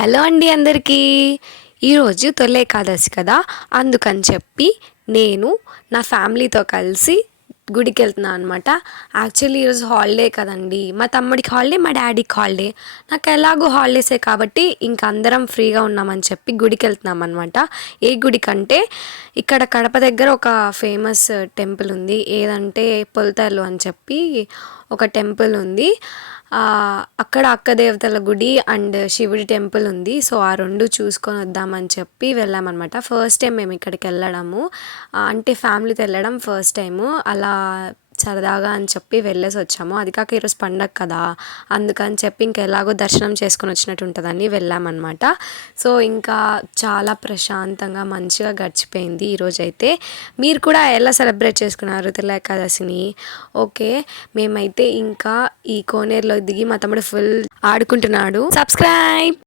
Hello అండి అందరికీ. ఈరోజు తొలి ఏకాదశి కదా, అందుకని చెప్పి నేను నా ఫ్యామిలీతో కలిసి గుడికి వెళ్తున్నాను అనమాట. యాక్చువల్లీ ఈరోజు హాలిడే కదండి, మా తమ్ముడికి హాలిడే, మా డాడీకి హాలిడే, నాకు ఎలాగో హాలిడేసే కాబట్టి ఇంక అందరం ఫ్రీగా ఉన్నామని చెప్పి గుడికి వెళ్తున్నాం అనమాట. ఏ గుడి కంటే ఇక్కడ కడప దగ్గర ఒక ఫేమస్ టెంపుల్ ఉంది, ఏదంటే పొలతర్లు అని చెప్పి ఒక టెంపుల్ ఉంది. అక్కడ అక్క దేవతల గుడి అండ్ శివుడి టెంపుల్ ఉంది. సో ఆ రెండు చూసుకొని వద్దామని చెప్పి వెళ్ళామన్నమాట. ఫస్ట్ టైం మేము ఇక్కడికి వెళ్ళడము, అంటే ఫ్యామిలీతో వెళ్ళడం ఫస్ట్ టైము. అలా సరదాగా అని చెప్పి వెళ్ళేసి వచ్చాము. అది కాక ఈరోజు పండగ కదా, అందుకని చెప్పి ఇంకా ఎలాగో దర్శనం చేసుకొని వచ్చినట్టు ఉంటుందని వెళ్ళామన్నమాట. సో ఇంకా చాలా ప్రశాంతంగా మంచిగా గడిచిపోయింది ఈరోజైతే. మీరు కూడా ఎలా సెలబ్రేట్ చేసుకున్నారు తొలి ఏకాదశిని? ఓకే, మేమైతే ఇంకా ఈ కోనేరులో దిగి మా తమ్ముడు ఫుల్ ఆడుకుంటున్నాడు. సబ్స్క్రైబ్.